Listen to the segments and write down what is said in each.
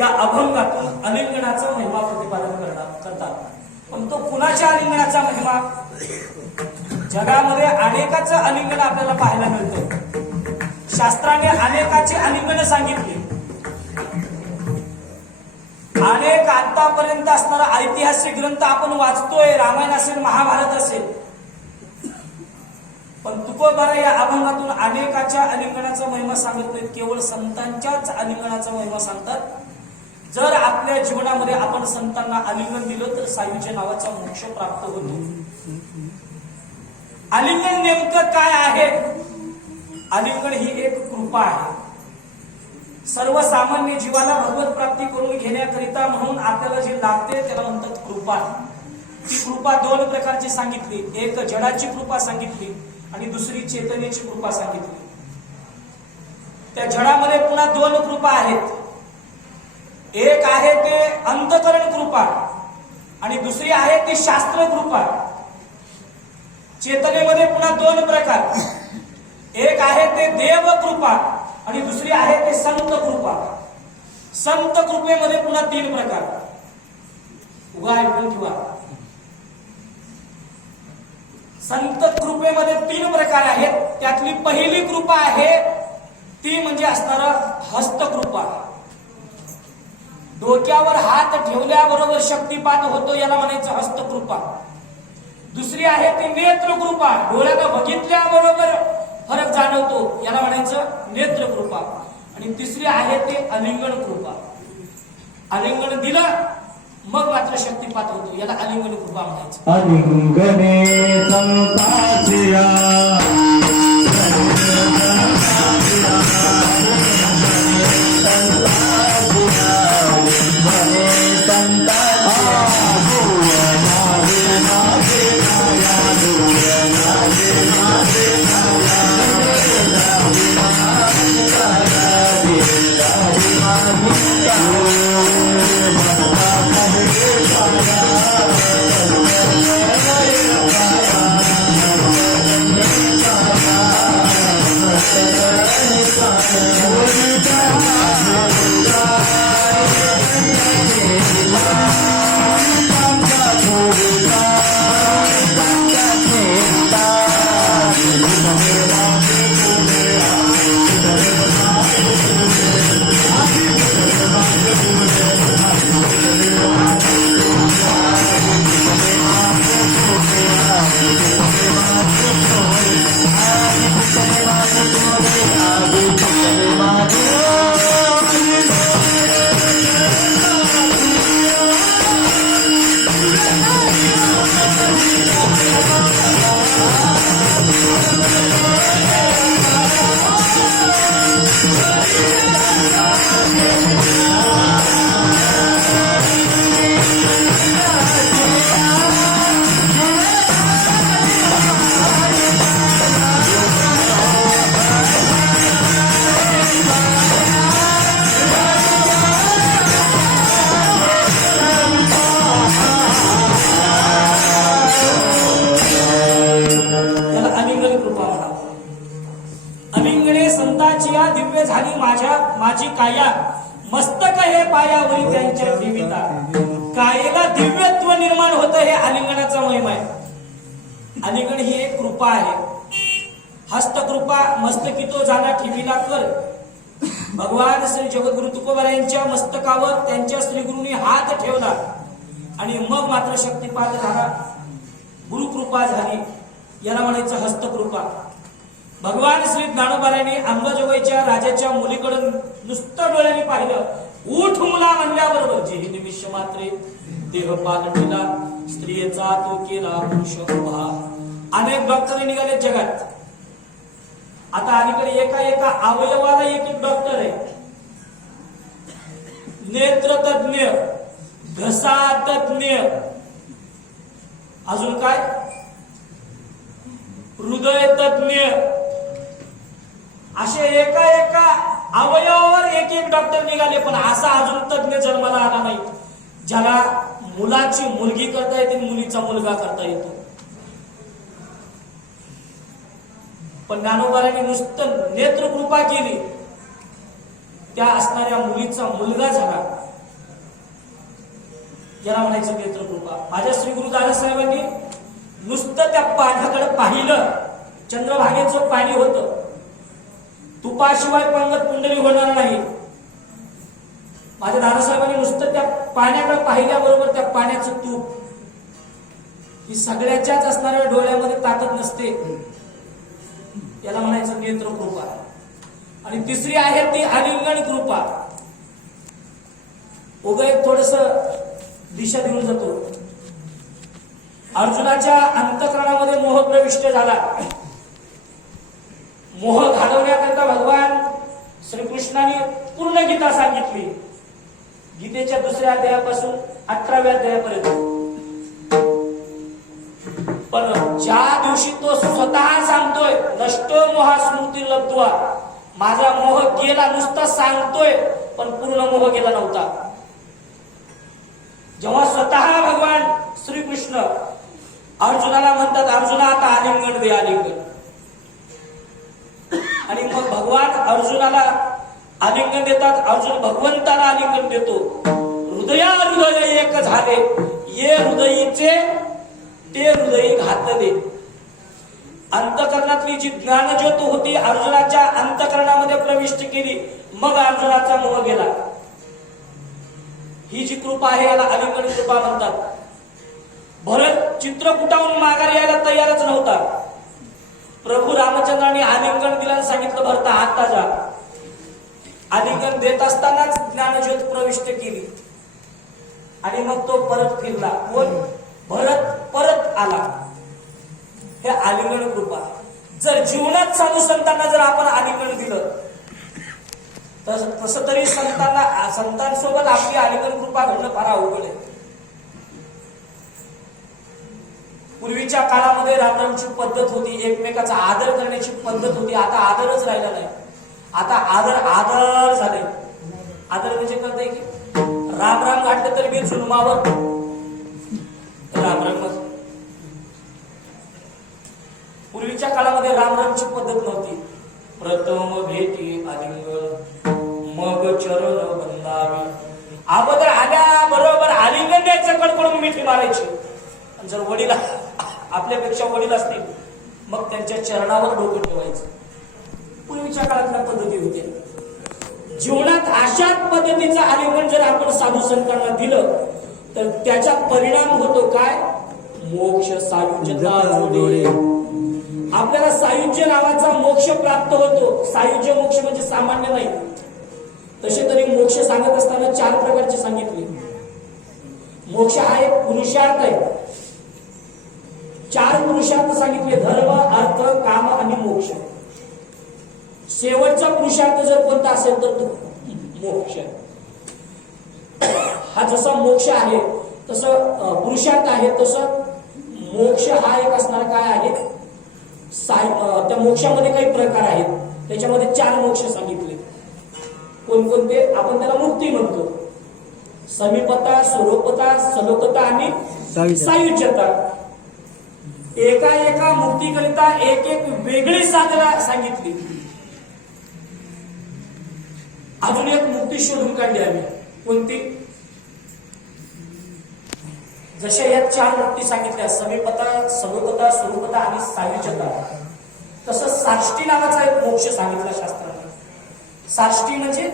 या अभंगातून आलिंगनाचा महिमा प्रतिपादन करतात. पण तो कुणाच्या आलिंगनाचा महिमा? जगामध्ये अनेकाचं आलिंगन आपल्याला पाहायला मिळतं. शास्त्राने अनेकाचे आलिंगन सांगितले. अनेक आतापर्यंत असणारा ऐतिहासिक ग्रंथ आपण वाचतोय, रामायण असेल, महाभारत असेल. पण तुकोबारा या अभंगातून अनेकाच्या आलिंगनाचा महिमा सांगत नाहीत, केवळ संतांच्याच आलिंगनाचा महिमा सांगतात. जर आपल्या जीवनामध्ये आपण संतांना आलिंगन दिलं तर सायुज्य नावाचा मोक्ष प्राप्त होतो. आलिंगन नेमकं काय आहे? आलिंगन ही एक कृपा आहे. सर्वसामान्य जीवाला भगवत प्राप्ती करून घेण्याकरिता म्हणून आपल्याला जे लागते त्याला म्हणतात कृपा. ती कृपा दोन प्रकारची सांगितली. एक जडाची कृपा सांगितली आणि दुसरी चेतनेची कृपा सांगितली. त्या जडामध्ये पुन्हा दोन कृपा आहेत. एक आहे ते अंतकरण कृपा आणि दुसरी आहे ती शास्त्र कृपा. चेतनेमध्ये पुन्हा दोन प्रकार. एक आहे ते देव कृपा आणि दुसरी आहे ते संत कृपा. संत कृपेमध्ये पुन्हा तीन प्रकार. उगा ऐकून ठेवा. संत कृपेमध्ये तीन प्रकार आहेत. त्यातली पहिली कृपा आहे ती म्हणजे असणार हस्तकृपा. डोक्यावर हात ठेवल्याबरोबर शक्तिपात होतो, याला म्हणायचं हस्तकृपा. दुसरी आहे ती नेत्रकृपा. डोळ्याला बघितल्याबरोबर फरक जाणवतो, याला म्हणायचं नेत्रकृपा. आणि तिसरी आहे ते आलिंगन कृपा. आलिंगन दिलं मग मात्र शक्तिपात होतो, याला आलिंगन कृपा म्हणायचं. आलिंगने संताचिया दिव्य झाली माझी काया, मस्तक हे पायावरी त्यांच्या जीविता. कायेला दिव्यत्व निर्माण होतं, हे आलिंगनाचा महिमा आहे. आलिंगन ही एक कृपा आहे. हस्तकृपा मस्तकी तो जाना ठेविला कर. भगवान श्री जगद्गुरु तुकोबारा यांच्या मस्तकावर त्यांच्या श्रीगुरूंनी हात ठेवला आणि मग मात्र शक्तिपात झाला, गुरुकृपा झाली, याला म्हणायचं हस्तकृपा. भगवान श्री ज्ञानोबारांनी अंबाजोगाईच्या राजाच्या मुलीकडे नुसतं डोळ्यांनी पाहिलं. उठ मुला म्हणल्याबरोबर जेही निमिष मात्रे देह पालटिला, स्त्रियेचा तो केला पुरुष उभा. अनेक डॉक्टर निघाले जगात. आता अलीकडे एका अवयवाला एक डॉक्टर आहे. नेत्र तज्ञ, घसा तज्ञ, अजून काय, हृदय तज्ञ. असे एका अवयवावर एक डॉक्टर निघाले. पण असा अजून तज्ञ जन्माला आला नाही ज्याला मुलाची मुलगी करता येते, मुलीचा मुलगा करता येतो. पण ज्ञानोबारांनी नुसतं नेत्रकृपा केली. त्या असणाऱ्या मुलीचा मुलगा झाला, ज्याला म्हणायचं नेत्रकृपा. माझ्या श्री गुरु दादासाहेबांनी नुसतं त्या पाण्याकडे पाहिलं. चंद्रभागेचं पाणी होतं, तुपाशिवाय पंगत कुंडली होणार नाही. माझ्या दादासाहेबांनी नुसतं त्या पाण्याकडे पाहिल्याबरोबर त्या पाण्याचं तूप, ही सगळ्याच्याच असणाऱ्या डोळ्यामध्ये ताकद नसते, याला म्हणायचं नेत्रकृपा. आणि तिसरी आहे ती आलिंगन कृपा. उगय थोडस दिशा देऊन जातो. अर्जुनाच्या अंतःकरणामध्ये मोह प्रविष्ट झाला. मोह घालवण्याकरिता भगवान श्रीकृष्णाने पूर्ण गीता सांगितली. गीतेच्या 2ऱ्या अध्यायापासून 18व्या अध्यायापर्यंत. पण ज्या दिवशी तो स्वतः सांगतोय नष्टो मोहा स्मृती लब्ध्वा, माझा मोह गेला, नुसता सांगतोय पण पूर्ण मोह गेला नव्हता. जेव्हा स्वतः भगवान श्रीकृष्ण अर्जुनाला म्हणतात, अर्जुना आता आलिंगन दे, आलिंगन. आणि मग भगवान अर्जुनाला आलिंगन देतात. अर्जुन भगवंताला आलिंगन देतो. हृदया हृदय एक झाले, ये हृदयीचे ते हृदयी घातले. अंतःकरणातली जी ज्ञानज्योत होती अर्जुनाच्या अंतःकरणामध्ये प्रविष्ट केली, मग अर्जुनाचा मोह गेला. ही जी कृपा आहे याला आलिंगन कृपा म्हणतात. भरत चित्रकूटाहून माघारी यायला तयारच नव्हता. प्रभू रामचंद्रांनी आलिंगन दिलं आणि सांगितलं, भरता आता जा. आलिंगन देत असतानाच ज्ञानज्योत प्रविष्ट केली आणि मग तो परत फिरला. कोण? भरत परत आला. हे आलिंगन कृपा. जर जीवनात साधू संतांना जर आपण आलिंगन दिलं तर तसं तरी संतांसोबत आपली आलिंगन कृपा घडणं फार अवघड आहे. पूर्वीच्या काळामध्ये रामरामची पद्धत होती, एकमेकाचा आदर करण्याची पद्धत होती. आता आदरच राहिला नाही. आता आदर झाले. आदर म्हणजे कळतंय की राम राम घातलं तरी मी जुलमावर राम राम. पूर्वीच्या काळामध्ये रामरामची पद्धत नव्हती. प्रथम भेटी आलिंगन, मग चरण बंधावे. अगोदर आल्या बरोबर आलिंगन द्यायचं, कडकडून मिठी मारायची. जर वडील आपल्यापेक्षा वडील असतील मग त्यांच्या चरणावर डोकं ठेवायचं. पूर्वीच्या काळातल्या पद्धती होत्या. जीवनात अशाच पद्धतीचं आलिंगन जर आपण साधू संतांना दिलं तर त्याचा परिणाम होतो काय? मोक्ष, सायुज्यता जोडे. आपल्याला सायुज्य नावाचा मोक्ष प्राप्त होतो. सायुज्य मोक्ष म्हणजे सामान्य नाही. तसे तरी मोक्ष सांगत असताना 4 प्रकारचे सांगितले. मोक्ष हा एक पुरुषार्थ आहे. 4 पुरुषार्थ सांगितले: धर्म, अर्थ, काम आणि मोक्ष. शेवटचा पुरुषार्थ जर कोणता असेल तर तो मोक्ष. हा जसा मोक्ष आहे तसं पुरुषार्थ आहे, तसं मोक्ष हा एक असणार काय आहे? त्या मोक्षामध्ये काही प्रकार आहेत. त्याच्यामध्ये 4 मोक्ष सांगितले. कोणकोणते? आपण त्याला मुक्ती म्हणतो. समीपता, स्वरूपता, सलोकता आणि सायुज्यता. एका एका मुक्तीकरिता एक एक वेगळी साधना सांगितली. अजून एक मुक्ती शोधून काढली आम्ही. कोणती? जशा या 4 मुक्ती सांगितल्या, समीपता, सलोकता, स्वरूपता आणि सायुज्यता, तसं साष्टी नावाचा एक मोक्ष सांगितला शास्त्राने. साष्टी म्हणजे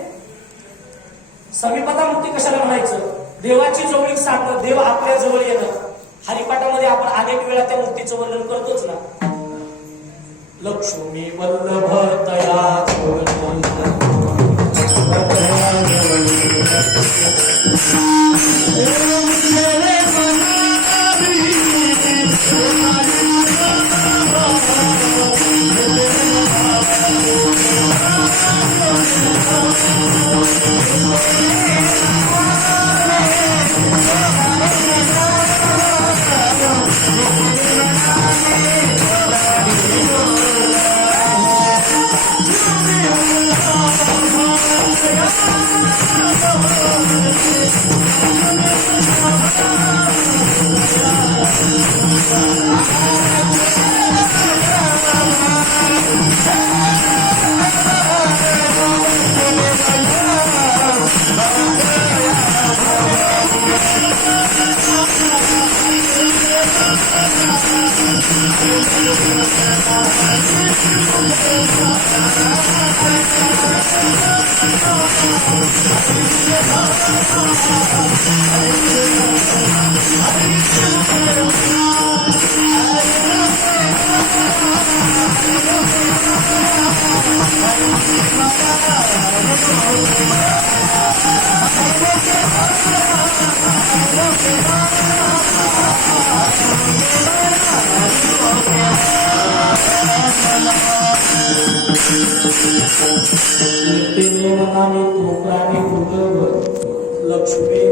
समीपता मुक्ती कशाला म्हणायचं? देवाची जवळीक साधणं, देव आपल्या जवळ येणं. हरिपाठामध्ये आपण अनेक वेळा त्या मुक्तीचं वर्णन करतोच ना. लक्ष्मी वल्लभ तया लक्ष्मी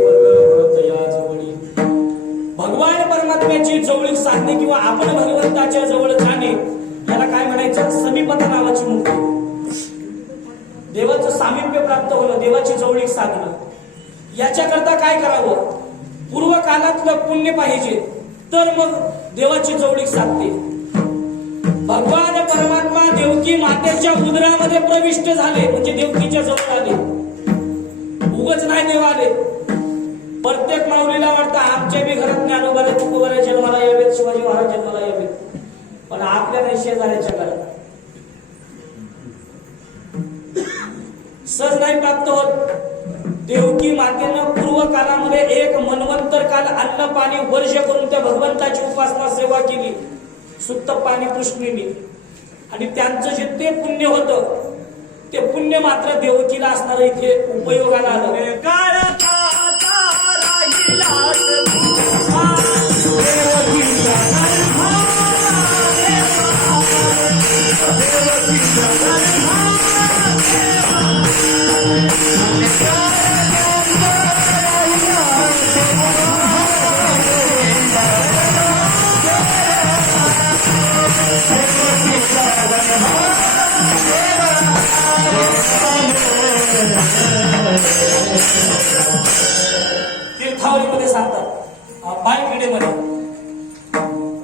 भगवान परमात्म्याची जवळीक साधणे किंवा आपण भगवंताच्या जवळ जाणे याला काय म्हणायचं? समीपता नावाची मुक्ती. देवाचं सामिप्य प्राप्त होणं, देवाची जवळीक साधणं. याच्याकरता काय करावं? पूर्व काळातलं पुण्य पाहिजे, तर मग देवाची जवळीक साधते. भगवान परमात्मा देवकी मातेच्या उदरामध्ये प्रविष्ट झाले म्हणजे देवकीच्या जवळ आले. उगच नाही देव आले. प्रत्येक माऊलीला वाटतं आमच्या बी घरात ज्ञानोबा तुकोबा जन्माला यावेत, शिवाजी महाराज जन्माला यावेत, पण आपल्या नाही शेजाऱ्याच्या घरात सहज नाही प्राप्त होत. देवकी मातेनं पूर्व काळामध्ये एक मनवंतर काल अन्न पाणी वर्ष करून त्या भगवंताची उपासना सेवा केली, सुत्त पाणी कृष्णीने. आणि त्यांचं जे ते पुण्य होतं ते पुण्य मात्र देवकीला असणार इथे उपयोगाला आलं. तीर्थावलीमध्ये सांगतात बालक्रीडेमध्ये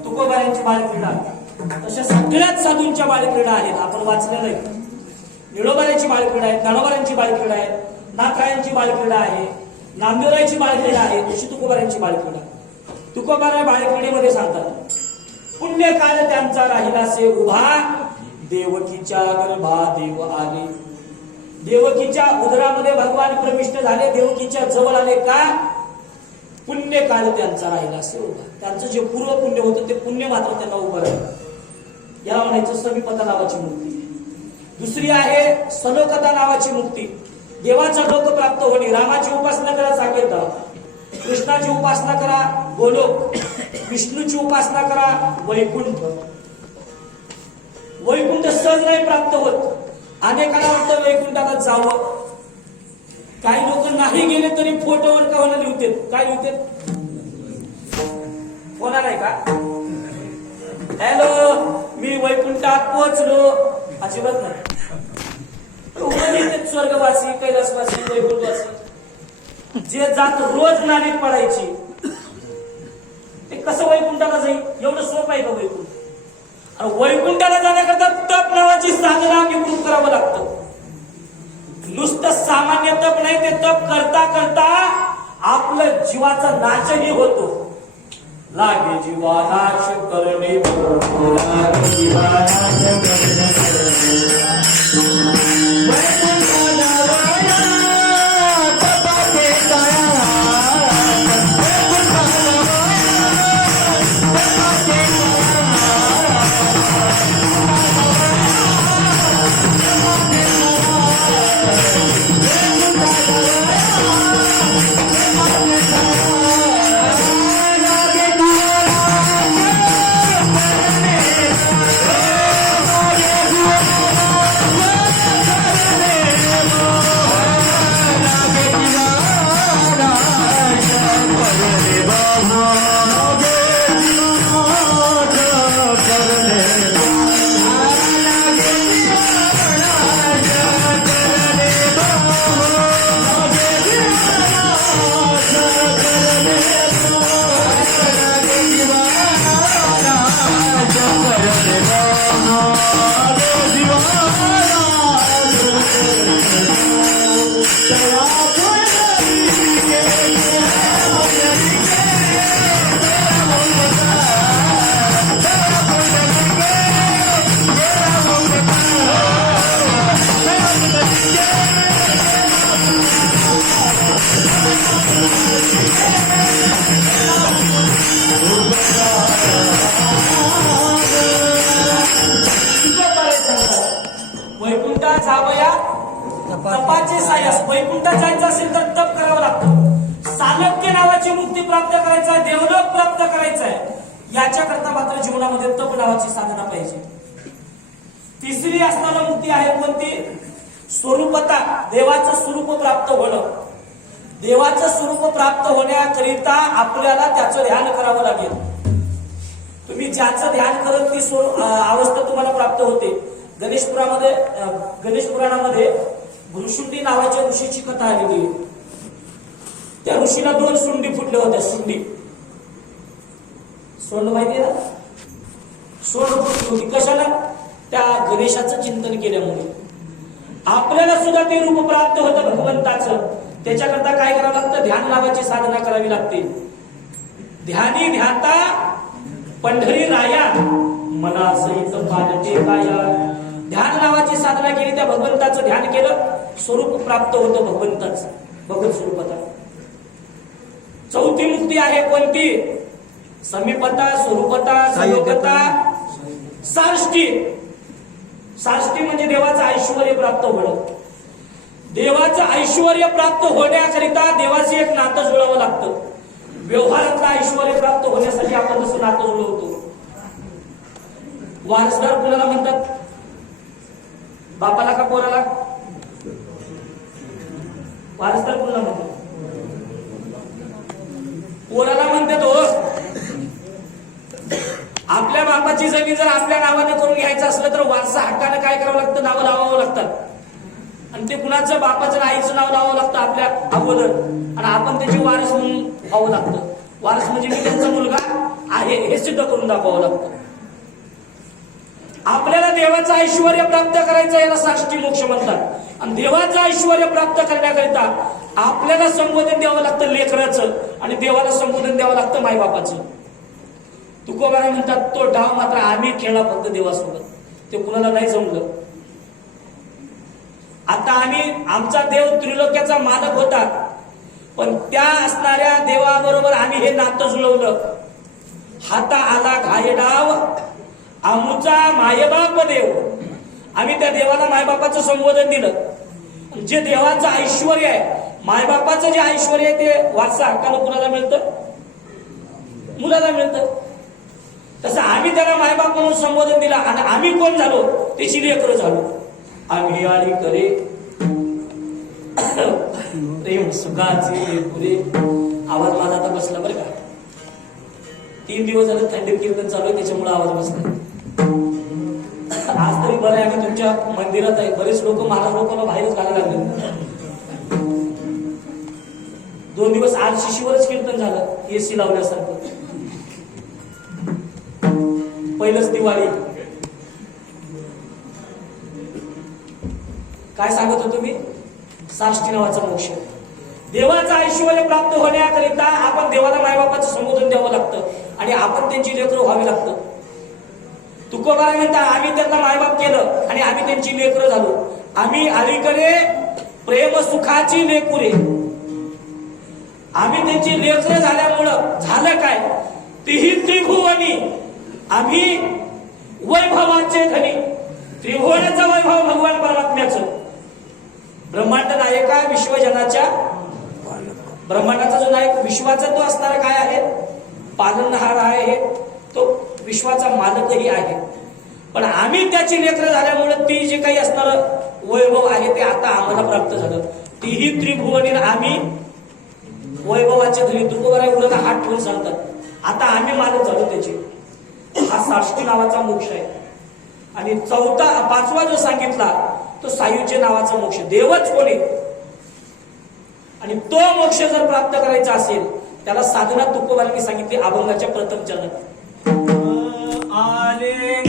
तुकोबाऱ्यांची बालक्रीडा, तशा सगळ्याच साधूंच्या बालक्रीडा आहेत. आपण वाचलेलं आहे. निळोबाऱ्याची बालक्रीडा आहे, ज्ञानोबाऱ्यांची बालक्रीडा आहे, नाथरायांची बालक्रीडा आहे, नामदेवरायांची बालक्रीडा आहे, तशी तुकोबाऱ्यांची बालक्रीडा. तुकोबारा बालक्रीडेमध्ये सांगतात पुण्यकाल त्यांचा राहिलासे उभा, देवकीच्या गर्भा देव आले. देवकीच्या उदरामध्ये भगवान प्रविष्ट झाले, देवकीच्या जवळ आले. का? पुण्यकाल त्यांचा राहिलासे उभा. त्यांचं जे पूर्व पुण्य होतं ते पुण्य मात्र त्यांना उभं राहिलं. याला म्हणायचं समीपता नावाची मुक्ती. दुसरी आहे सलोकता नावाची मुक्ती. देवाचा लोक प्राप्त होणे. रामाची उपासना करा साकेतधाम, कृष्णाची उपासना करा गोलोक, विष्णूची उपासना करा वैकुंठ. वैकुंठ सहज नाही प्राप्त होत. अनेकांना वाटतं वैकुंठाला जावं. काही लोक नाही गेले तरी फोटोवर का होणं लिहतात. काय लिहतात? कोणा नाही का? हॅलो, मी वैकुंठात पोहोचलो. अजिबात नाही. स्वर्गवासी, कैलासवासी, वैकुंठवासी जे जात रोज नाणीत पडायची ते कसं वैकुंठाला जाईल? एवढं सोपं आहे का वैकुंठ? आणि वैकुंठाला जाण्याकरता तप नावाची साधना अंगीकृत करावं लागतं. नुसतं सामान्य तप नाही, ते तप करता करता आपलं जीवाचा नाशही होतो. लागे जीवा नाश करणे, लागे जीवा नाश करणे. तपाचे सायास, वैकुंठात जायचं असेल तर तप करावं लागतं. सालोक्य नावाची मुक्ती प्राप्त करायचा आहे, देवलोक प्राप्त करायचा आहे, याच्याकरता मात्र जीवनामध्ये तप नावाची साधना पाहिजे. तिसरी असणारा मुक्ती आहे कोणती? स्वरूपता, देवाचं स्वरूप प्राप्त होणं. देवाचं स्वरूप प्राप्त होण्याकरिता आपल्याला त्याचं ध्यान करावं लागेल. तुम्ही ज्याचं ध्यान करत ती अवस्था तुम्हाला प्राप्त होते. गणेश पुराणामध्ये भृशुंडी नावाच्या ऋषीची कथा आलेली आहे. त्या ऋषीला 2 सुंडी फुटल्या होत्या. सोंड माहिती ना? सोंड फुटली होती. कशाला? त्या गणेशाचं चिंतन केल्यामुळे. आपल्याला सुद्धा ते रूप प्राप्त होतं भगवंताचं. त्याच्याकरता काय करावं लागतं? ध्यान नावाची साधना करावी लागते. ध्यानी ध्याता पंढरी राया, मना सहित पालटे काया. ध्यान नावाची साधना केली, त्या भगवंताचं ध्यान केलं, स्वरूप प्राप्त होतं भगवंताचं, भगवत स्वरूपाचा. चौथी मुक्ती आहे कोणती? समीपता, स्वरूपता, सलोकता, साष्टी. साष्टी म्हणजे देवाचं ऐश्वर प्राप्त होणं. देवाचं ऐश्वर प्राप्त होण्याकरिता देवाचे एक नातं जुळावं लागतं. व्यवहारातलं ऐश्वर प्राप्त होण्यासाठी आपण जसं नातं जुळवतो. वारसदार कुणाला म्हणतात? बापाला का पोराला? वारसदार कुणाला म्हणतात? पोराला म्हणतात. हो, आपल्या बापाची जमीन जर आपल्या नावाने करून घ्यायचं असलं तर वारसा हक्कानं काय करावं लागतं? नावं लावावं लागतात. आणि ते कुणाचं? बापाचं आईचं नाव लावावं लागतं आपल्या अगोदर, आणि आपण त्याची वारस म्हणून व्हावं लागतं. वारस म्हणजे मी त्यांचा मुलगा आहे हे सिद्ध करून दाखवावं लागतं. आपल्याला देवाचं ऐश्वर प्राप्त करायचं, याला साष्टी मोक्ष म्हणतात. आणि देवाचं ऐश्वर प्राप्त करण्याकरिता आपल्याला संबोधन द्यावं लागतं लेकराचं, आणि देवाला संबोधन द्यावं लागतं मायबापाचं. तुकोबारा म्हणतात, तो डाव मात्र आम्ही खेळला फक्त देवासोबत, ते कुणाला नाही जमलं. आता आमचा देव त्रिलोक्याचा मालक होता, पण त्या असणाऱ्या देवाबरोबर आम्ही हे नातं जुळवलं. हाता आला घाय डाव आमुचा मायबाप देव. आम्ही त्या देवाला मायबापाचं संबोधन दिलं. जे देवाचं ऐश्वर आहे, मायबापाचं जे ऐश्वर आहे, ते वारसा हक्कानं कुणाला मिळतं? मुलाला मिळतं. तसं आम्ही त्याला मायबाप म्हणून संबोधन दिलं, आणि आम्ही कोण झालो? त्याची लेकरं झालो. आम्ही आली करे प्रेम सुखाचे पुरे. आवाज माझा आता बसला बरं का? 3 दिवस झालं थंडीत कीर्तन चालू आहे, त्याच्यामुळे आवाज बसला. आज तरी बरं आहे, आम्ही तुमच्या मंदिरात आहे. बरेच लोक महाराज लोकांना बाहेरच घालायला लागले. 2 दिवस आज शिशीवरच कीर्तन झालं, एसी लावल्यासारखं. पहिलंच दिवाळी. काय सांगत होतो मी? साष्टी नावाचा मोक्ष. देवाचं ऐश्वर प्राप्त होण्याकरिता आपण देवाला मायबापाचं संबोधन द्यावं लागतं, आणि आपण त्यांची लेकरं व्हावी लागतं. तुकोबारा म्हणता, आम्ही त्यांना मायबाप केलं आणि आम्ही त्यांची लेकरं झालो. आम्ही अलीकडे प्रेम सुखाची लेकुरे. आम्ही त्यांची लेकरं झाल्यामुळं झालं काय? तीही त्रिभुवनी आम्ही वैभवाचे धनी. त्रिभुवनाचं वैभव भगवान परमात्म्याचं. ब्रह्मांड नायका विश्वजनाच्या, ब्रह्मांडाचा जो नायक विश्वाचा तो असणारा काय आहे? पालनहार आहे. तो विश्वाचा मालकही आहे. पण आम्ही त्याची लेकरं झाल्यामुळे ती जे काही असणार वैभव आहे ते आता आम्हाला प्राप्त झालं. तीही त्रिभुवनी आम्ही वैभवाचे धनी. तुकोबारा एवढं हात ठेवून सांगतात, आता आम्ही मालक झालो त्याचे. हा साष्टी नावाचा मोक्ष आहे. आणि 5वा जो सांगितला तो सायुज्य नावाचा मोक्ष. देवच कोणी, आणि तो मोक्ष जर प्राप्त करायचा असेल त्याला साधना तुकोबारांनी सांगितली अभंगाच्या प्रथम चरणात. आले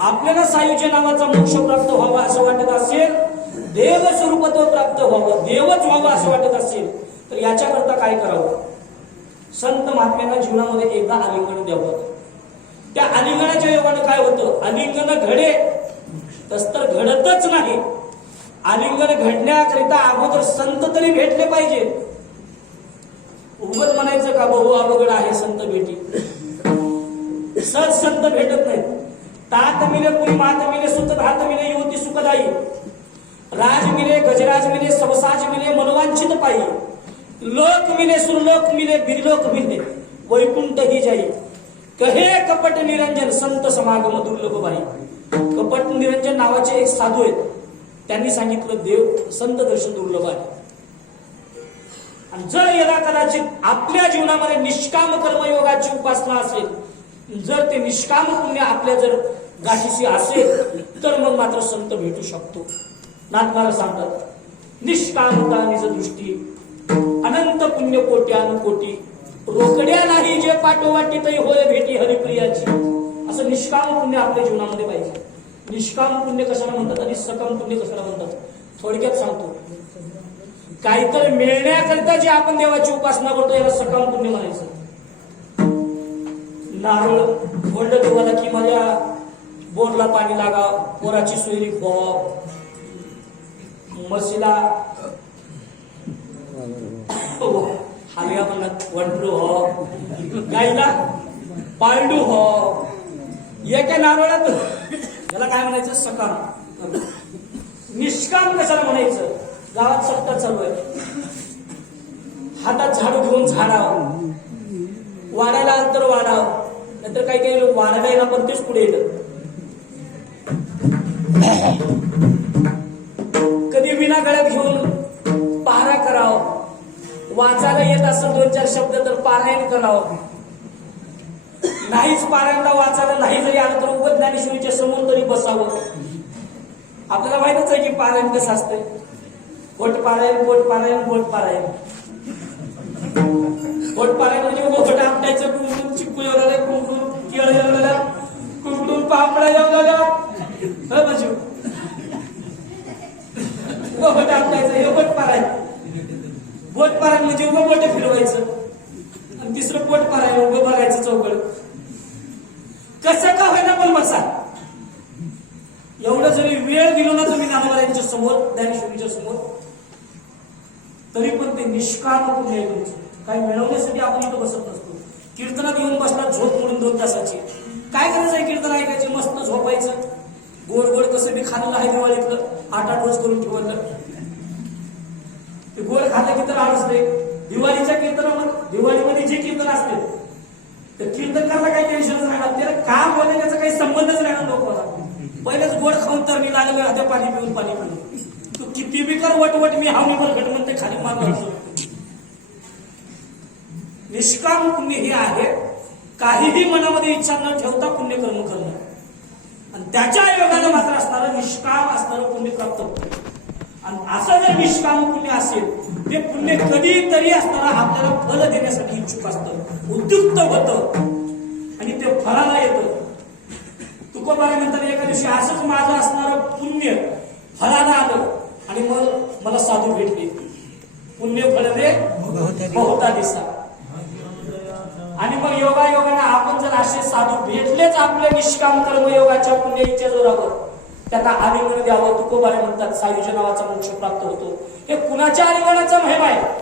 आपल्याला सायुज्य नावाचा मोक्ष प्राप्त व्हावा असं वाटत असेल, देव स्वरूपत्व प्राप्त व्हावं, देवच व्हावं असं वाटत असेल, तर याच्याकरता काय करावं? संत महात्म्यांना जीवनामध्ये एकदा आलिंगन द्यावं. त्या आलिंगनाच्या योगानं काय होतं? आलिंगन घडे तर घडतच नाही. आलिंगन घडण्याकरिता अगोदर संत तरी भेटले पाहिजे. उगाच म्हणायचं का बहु अवघड आहे संत भेटी? सहज संत भेटत नाहीत. तात मिले पुरी मात मिले सुत धात मिले युवती सुखदाई, राज मिले गजराज मिले सबसाज मिले मनोवांछित पायी, लोक मिले सुरलोक मिले बिरलोक मिले वैकुंठ ही जाई, कहे कपट निरंजन संत समागम दुर्लभ बाई. कपट निरंजन नावाचे एक साधू आहेत. त्यांनी सांगितलं देव संत दर्शन दुर्लभ आहे. आणि जर यदा कदाचित आपल्या जीवनामध्ये निष्काम कर्मयोगाची उपासना असेल, जर ते निष्काम पुण्य आपल्या जर गाठीशी असेल, तर मग मात्र संत भेटू शकतो. नाथमाला सांगतात निष्कामता निज दृष्टी अनंत पुण्य कोटी अनुकोटी, रोकड्या नाही जे पाठोवाटी तरी होय भेटी हरिप्रियाची. असं निष्काम पुण्य आपल्या जीवनामध्ये पाहिजे. निष्काम पुण्य कशाला म्हणतात आणि सकम पुण्य कशाला म्हणतात? थोडक्यात सांगतो. काहीतरी मिळण्याकरिता जे आपण देवाची उपासना करतो याला सकम पुण्य म्हणायचं. नारळ फोडलं देवाला की माझ्या बोरला पाणी लागा, पोराची सोयरी हो, म्हशीला हालया म्हणत वंडरू हो, गाईला पाळडू हो. एका नारळात याला काय म्हणायचं? सकाम. निष्काम कशाला म्हणायचं? गावात सत्ता चालू आहे, हातात झाडू घेऊन झाडाव, वाढायला आलं तर वाढाव, नंतर काही काही लोक वाढायला पण तेच पुढे येतं. कधी विना गळ्यात घेऊन पहारा कराव, वाचायला येत असं 2-4 शब्द तर पारायण करावं. नाहीच पारायणला वाचायला नाही जरी आलं तर उगाच ज्ञानेश्वरीच्या समोर तरी बसावं. आपल्याला माहितच आहे की पारायण कसं असतंय. पोट पारायण, पोट पारायण, पोट पारायण. पोट पारायण म्हणजे बोट आपटायचं, कुंकून चिक्कू एवढं, कुंकून केळ एवढं, कुंकून पापडा एवढं, म्हणजे बोट आपटायचं, हे पोट पारायण. बोट पारायण म्हणजे उभं बोट फिरवायचं. आणि तिसरं पोट पारायण, उभं बघायचं चौकड. कसं का होईना पण बसा. एवढं जरी वेळ दिलो ना तुम्ही ज्ञानोबांच्या समोर, ज्ञानेश्वरीच्या समोर, तरी पण ते निष्काम पुण्य आहे तुमचं. काही मिळवण्यासाठी आपण इथं बसत नसतो. कीर्तनात येऊन बसला झोप मोडून 2 तासाची. काय करायचं आहे कीर्तन ऐकायची? मस्त झोपायचं. गोड गोड कसं मी खाल्लं आहे दिवाळीतलं, 8-8 रोज करून ठेवलं. ते गोड खाल्लं की तर आळसते. दिवाळीच्या कीर्तनामध्ये, दिवाळीमध्ये जे कीर्तन असते तर कीर्तनकारला काही टेन्शनच राहणार. त्याला काम बोलण्याचा काही संबंधच राहणार लोकांना. पहिलेच गोड खाऊन तर मी लागले राहते पाणी पिऊन पाणी पिऊन. तू किती बी कर वटवट, मी हावणी भरकट म्हणते खाली मारतो. निष्काम पुण्य हे आहे काहीही मनामध्ये इच्छा न ठेवता पुण्यकर्म करणं. आणि त्याच्या योगानं मात्र असणारं निष्काम असणारं पुण्य प्राप्त होतं. आणि असं जर निष्काम पुण्य असेल, ते पुण्य कधीतरी असणारा आपल्याला फल देण्यासाठी इच्छुक असतं, उद्युक्त होतं आणि ते फळाला येतं. तुकोबाने म्हणतात एका दिवशी असंच माझं असणारं पुण्य फळाला आलं आणि मग मला साधू भेटले. पुण्य फळ दे बहुता दिसा. आणि मग योगायोगाने आपण जर असे साधू भेटलेच आपल्या निष्काम कर्मयोगाच्या पुण्याच्या जोरावर, त्यांना आलिंगन द्यावं. तुकोबाने म्हणतात सायुज्य नावाचा मोक्ष प्राप्त होतो. हे कुणाच्या आलिंगनाचा महिमा आहे?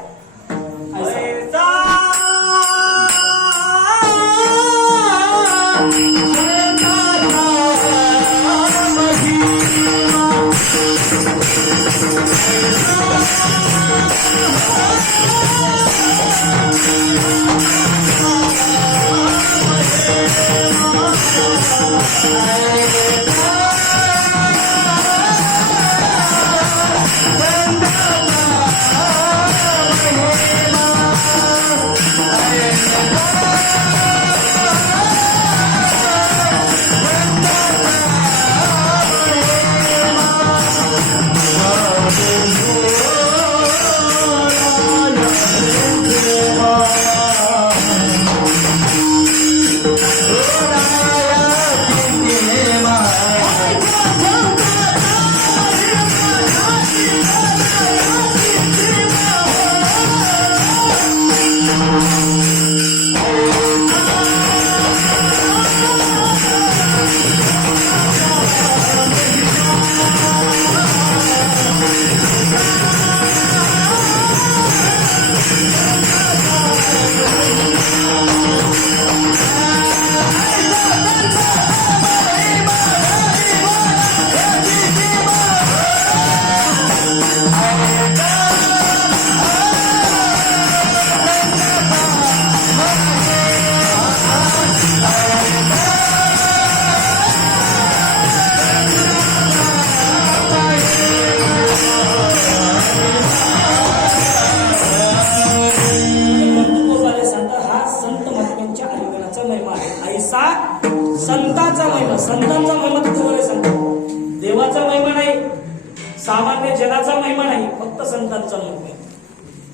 सामान्य जनाचा महिमा नाही, फक्त संतांचा महिमा.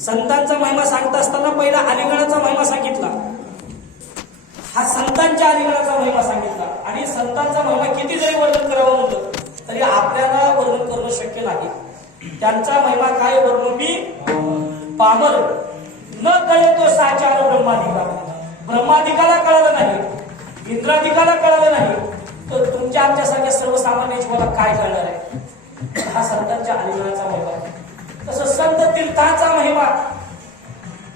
संतांचा महिमा सांगत असताना पहिला अलिंगनाचा महिमा सांगितला. हा संतांच्या अलिंगनाचा महिमा सांगितला. आणि संतांचा महिमा किती जरी वर्णन करावं म्हटलं तरी आपल्याला वर्णन करणं शक्य नाही. त्यांचा महिमा काय वर्णन मी पामर न कळे तो साचार ब्रह्मादिका. ब्रह्मादिकाला कळालं नाही, इंद्रादिकाला कळालं नाही, तर तुमच्या आमच्यासारख्या सर्वसामान्य जीवाला काय कळणार आहे. हा संतांच्या अलिंगनाचा महिमा. तसं संत तीर्थाचा महिमा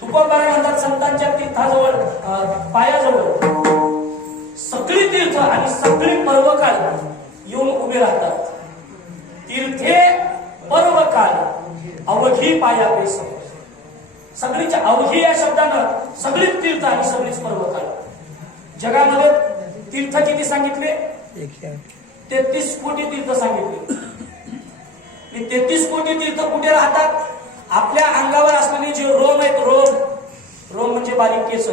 तुकोबाराय म्हणतात, संतांच्या तीर्थाजवळ पायाजवळ सगळी तीर्थ आणि सगळी पर्वकाळ येऊन उभे राहतात. तीर्थे पर्वकाळ अवघी पाया पेस. सगळीच्या अवघी या शब्दानं सगळीच तीर्थ आणि सगळीच पर्वकाळ. जगामध्ये तीर्थ किती सांगितले? 33 कोटी तीर्थ सांगितले. 33 कोटी तीर्थ कुठे राहतात? आपल्या अंगावर असलेले जे रोम आहेत, रोम म्हणजे बारीक केस,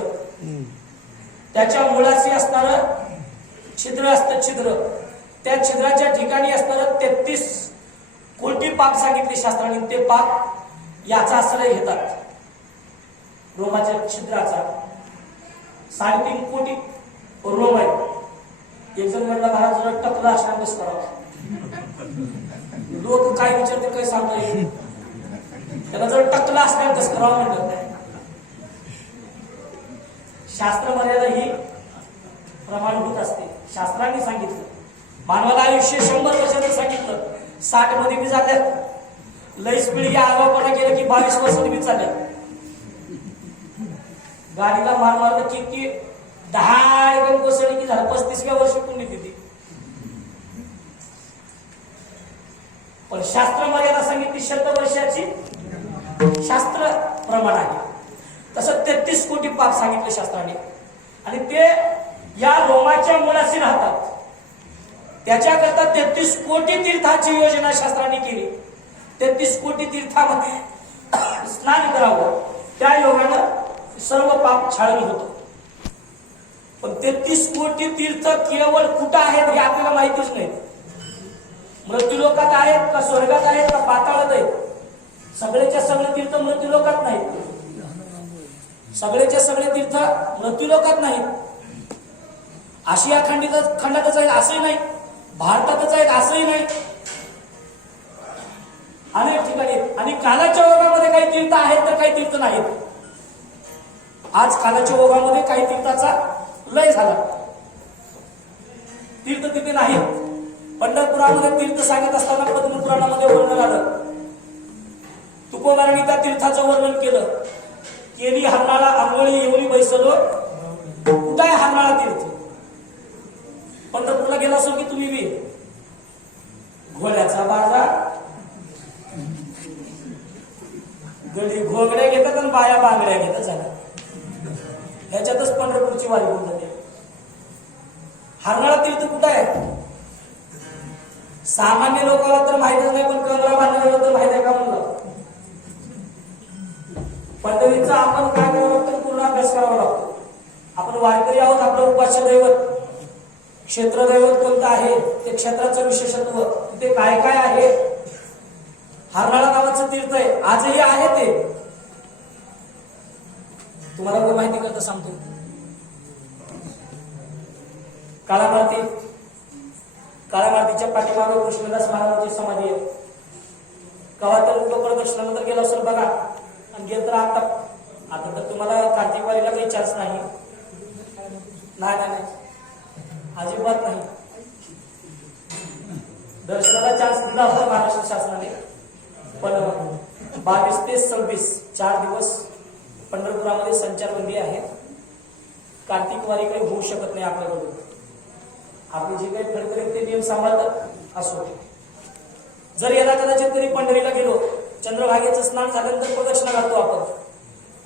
त्याच्या मुळाशी असणार छिद्र असतं, छिद्र, त्या छिद्राच्या ठिकाणी असणार 33 कोटी पाप सांगितले शास्त्राने. ते पाप याचा आश्रय घेतात, रोमाच्या छिद्राचा. 3.5 कोटी रोम आहे. एक जण म्हणला महाराज जरा टकला असणार बस करावा. लोक काय विचारते काय सांगता येईल, त्याला जर टकला असणार कसं करावं म्हणतात. शास्त्र मर्यादा ही प्रमाणभूत असते. शास्त्रांनी सांगितलं मानवाला आयुष्य 100 वर्षाचं सांगितलं. 60 मध्ये बी झाल्यात, लईच पिढी आगाऊपणा केलं की 22 वर्षांनी बी चालल्यात. गाडीला मार मारलं की 10 एकदम कोसळली की झालं 35व्या वर्षी पुण्य तिथे. पण शास्त्र मर्यादा सांगितली 100 वर्षाची, शास्त्र प्रमाण आहे. तसं 33 कोटी पाप सांगितले शास्त्राने. आणि ते या रोमाच्या मुळाशी राहतात. त्याच्याकरता 33 कोटी तीर्थाची योजना शास्त्राने केली. 33 कोटी तीर्थामध्ये स्नान करावं, त्या योगानं सर्व पाप छाळून होतं. पण 33 कोटी तीर्थ केवळ कुठं आहेत हे आपल्याला माहितीच नाही. मृत्यूलोकात आहेत का, स्वर्गात आहेत का, पाताळात आहेत? सगळेच्या सगळे तीर्थ मृत्यूलोकात नाहीत. सगळेच्या सगळे तीर्थ मृत्यूलोकात नाहीत. आशिया खंडातच आहेत असंही नाही, भारतातच आहेत असंही नाही, अनेक ठिकाणी. आणि कालाच्या ओघामध्ये काही तीर्थ आहेत तर काही तीर्थ नाहीत. आज कालाच्या ओघामध्ये काही तीर्थाचा लय झाला, तीर्थ तिथे नाहीत. पंढरपुरामध्ये तीर्थ सांगत असताना पद्मपुराणामध्ये वर्णन आलं. तुकोबारांनी त्या तीर्थाचं वर्णन केलं. केली हरणाळा आंघोळी येऊनी बैसलो. कुठं आहे हरणाळा तीर्थ? पंढरपूरला गेला असेल की तुम्ही बी? घोड्याचा बाजार, गडी घोगड्या घेतात आणि बाया बांगड्या घेतात. झालं ह्याच्यातच पंढरपूरची वारी होऊन जाते. हरणाळा तीर्थ कुठं आहे? सामान्य लोकांना तर माहितच नाही, पण कंगरा बांधलेला तर माहित आहे का म्हणलं? पंढरीचा आपण काय करावं लागतं? पूर्ण अभ्यास करावा लागतो. आपण वारकरी आहोत, आपलं उपास्य दैवत क्षेत्रदैवत कोणतं आहे, ते क्षेत्राचं विशेषत्व, तिथे काय काय आहे. हरणाळा नावाचं तीर्थ आहे, आजही आहे ते. तुम्हाला कोण माहिती करता सांगतो. काळामाती, काळामातीच्या पाठीमागे कृष्णदास महाराजांची समाधी आहे. कवा तर लोक प्रदक्षिणानंतर गेला असेल बघा, आणि गेलं तर आता तर तुम्हाला कार्तिक वारीला काही चान्स नाही. नाही, अजिबात नाही. दर्शनाला चान्स दिला होता महाराष्ट्र शासनाने, पण 22 ते 26 4 दिवस पंढरपुरामध्ये संचारबंदी आहे. कार्तिक वारी काही होऊ शकत नाही आपल्याकडून. आपले जे काही फडकरी ते नियम सांभाळतात असो. जर याला कदाचित कधी पंढरीला गेलो, चंद्रभागेचं स्नान झाल्यानंतर प्रदक्षिणा घालतो आपण.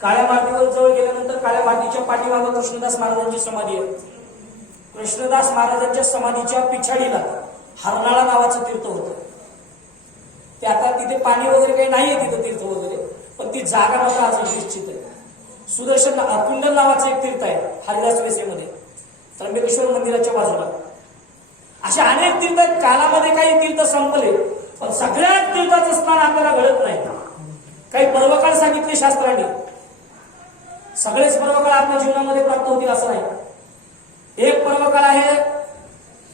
काळ्या मातीवर जवळ गेल्यानंतर काळ्या मातीच्या पाठीमागे कृष्णदास महाराजांची समाधी आहे. कृष्णदास महाराजांच्या समाधीच्या पिछाडीला हरणाळा नावाचं तीर्थ होतं. ते आता तिथे पाणी वगैरे काही नाहीये तिथं तीर्थ वगैरे, पण ती जागा मात्र आज निश्चित आहे. सुदर्शन कुंडल नावाचं एक तीर्थ आहे हरिदास वेसेमध्ये, त्र्यंबकेश्वर मंदिराच्या बाजूला. अशा अनेक तीर्थ, कालामध्ये काही तीर्थ संपले पण सगळ्यात तीर्थाचं स्नान आपल्याला घडत नाही. काही पर्वकाळ सांगितले शास्त्राने. सगळेच पर्वकाळ आपल्या जीवनामध्ये प्राप्त होतील असं नाही. एक पर्वकाळ आहे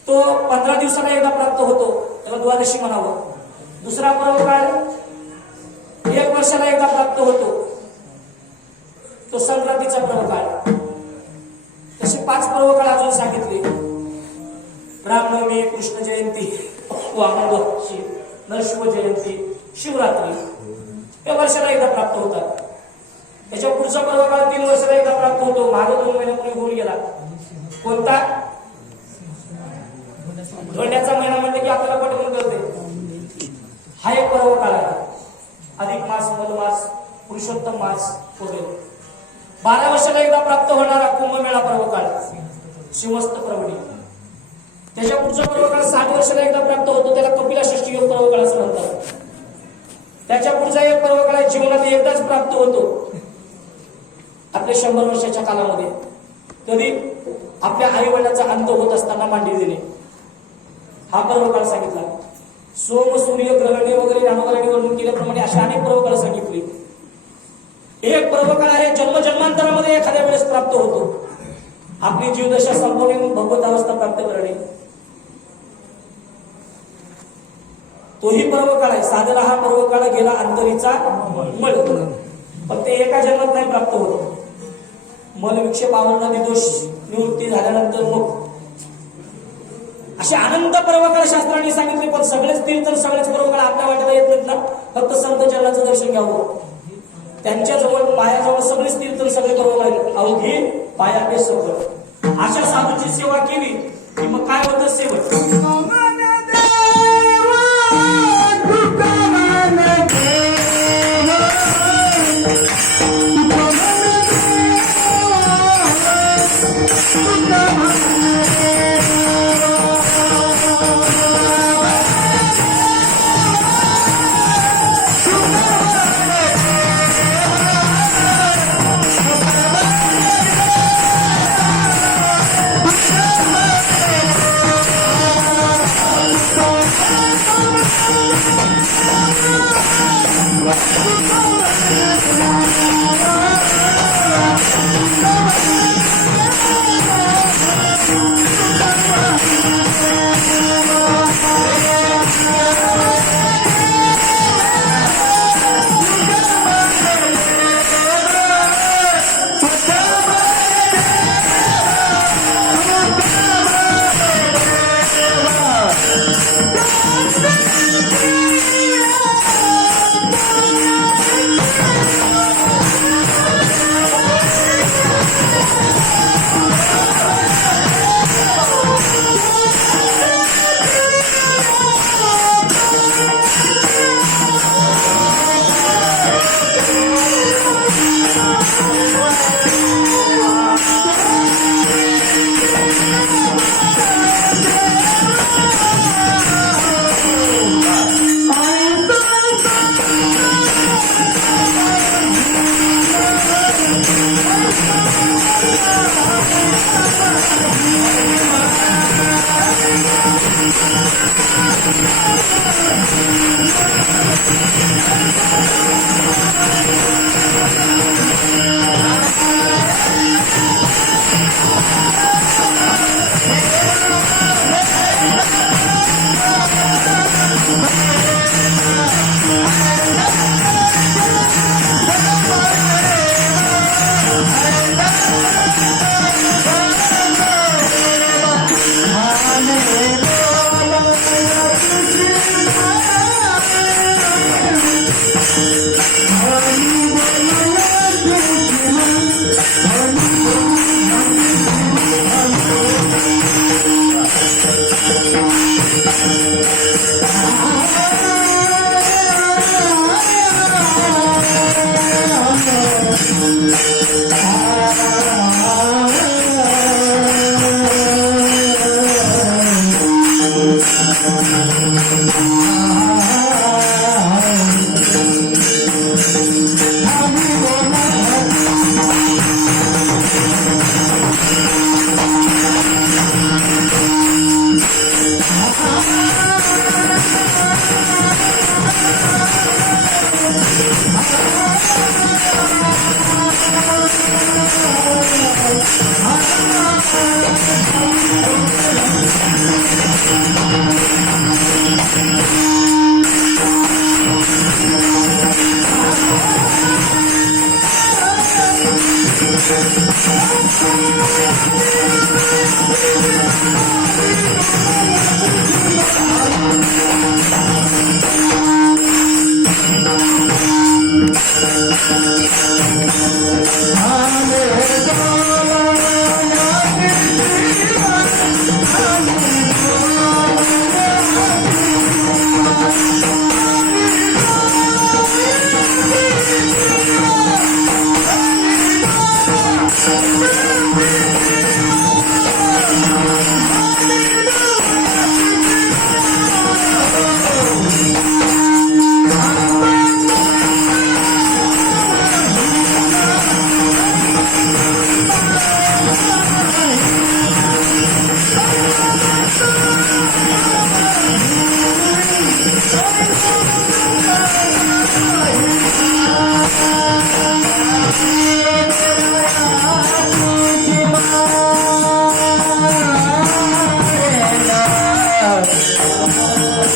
तो 15 दिवसांना एकदा प्राप्त होतो, त्याला द्वादशी म्हणावं. दुसरा पर्वकाळ 1 वर्षाला एकदा प्राप्त होतो, तो संक्रांतीचा पर्वकाळ. तसे 5 पर्वकाळ अजून सांगितले. रामनवमी, कृष्ण जयंती, वामनदोषी, नरशिव जयंती, शिवरात्री हे वर्षाला एकदा प्राप्त होतात. त्याच्या पुढचा पर्वकाळ 3 वर्षाला एकदा प्राप्त होतो. मागे 2 महिन्यापूर्वी होऊन गेला. कोणता? धोंड्याचा महिना म्हणजे की आपल्याला पटकन कळते. हा एक पर्वकाळ आहे. अधिक मास, मधुमास, पुरुषोत्तम मास वगैरे. 12 वर्षाला एकदा प्राप्त होणारा कुंभमेळा पर्वकाळ, शिवस्त प्रवणी. त्याच्या पुढचा पर्वकाळ 60 वर्षाला एकदा प्राप्त होतो, त्याला कपिलाषष्ठी योग पर्वकाळ असं म्हणतात. त्याच्या पुढचा एक पर्वकाळ जीवनात एकदाच प्राप्त होतो, आपल्या 100 वर्षाच्या कालामध्ये. कधी? आपल्या आई वडिलांचा अंत होत असताना मांडी देणे, हा पर्वकाळ सांगितला. सोम, सूर्य, ग्रहणे वगैरे रामग्रहणी वर्णन केल्याप्रमाणे अशा अनेक पर्वकाळ सांगितले. एक पर्वकाळ आहे जन्मजन्मांतरामध्ये एखाद्या वेळेस प्राप्त होतो, आपली जीवदशा संपवणे, भगवत अवस्था प्राप्त करणे. तोही पर्वकाळ आहे. साधारण हा पर्वकाळ गेला अंतरीचा मळ, पण ते एका जन्मात नाही प्राप्त होत. मल विक्षेप आवरणारी दोष निवृत्ती झाल्यानंतर मग असे अनंत पर्वकाळ शास्त्रांनी सांगितले. पण सगळेच तीर्थ, सगळेच पर्वकाळ आपल्या वाट्याला येत नाहीत ना. फक्त संत चरणाचं दर्शन घ्यावं. त्यांच्याजवळ पायाजवळ सगळेच तीर्थ, सगळे पर्वकाळ अवघी पायाचे सगळं. अशा साधूची सेवा केली की मग काय होतं सेवक.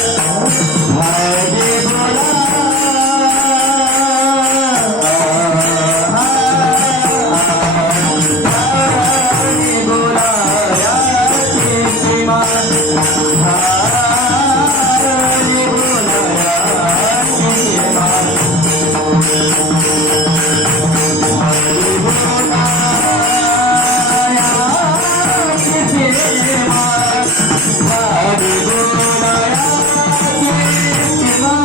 हरी बोला हरी बोला याची सीमा हरी बोला याची सीमा हरी बोला याची सीमा हरी बोला याची सीमा